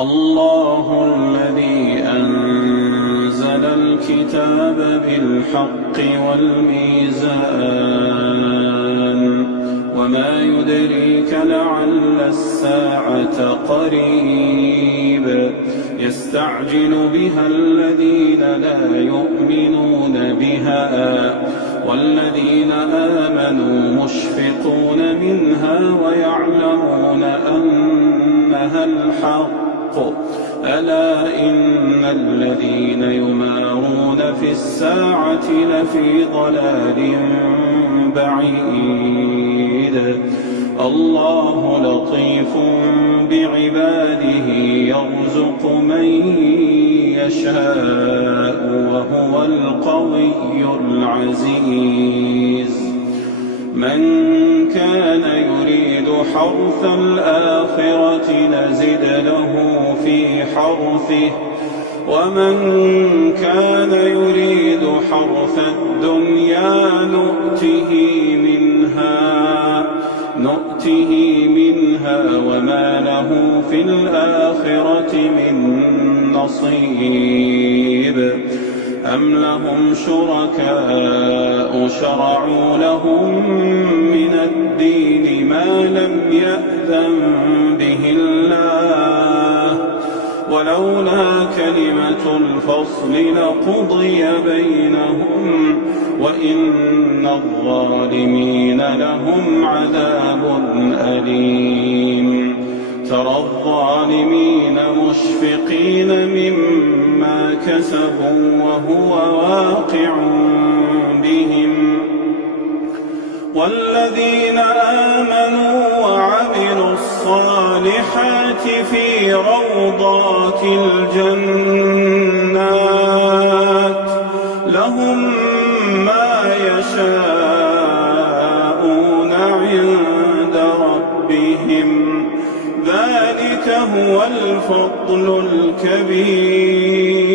الله الذي أنزل الكتاب بالحق والميزان وما يدريك لعل الساعة قريب يستعجل بها الذين لا يؤمنون بها والذين آمنوا مشفقون منها ويعلمون أنها الحق ألا إن الذين يمارون في الساعة لفي ضلال بعيد الله لطيف بعباده يرزق من يشاء وهو القوي العزيز من كان يريد حرث الآخرة نزد له في حرثه ومن كان يريد حرث الدنيا نؤته منها وما له في الآخرة من نصيب أم لهم شركاء شرعوا لهم من الدين ما لم يأذن به الله ولولا كلمة الفصل لقضي بينهم وإن الظالمين لهم عذاب أليم ترى الظالمين مشفقين مما كسبوا وهو واقع بهم والذين آمنوا وعملوا الصالحات في روضات الجنات لهم ما يشاءون عند ربهم ذلك هو الفضل الكبير.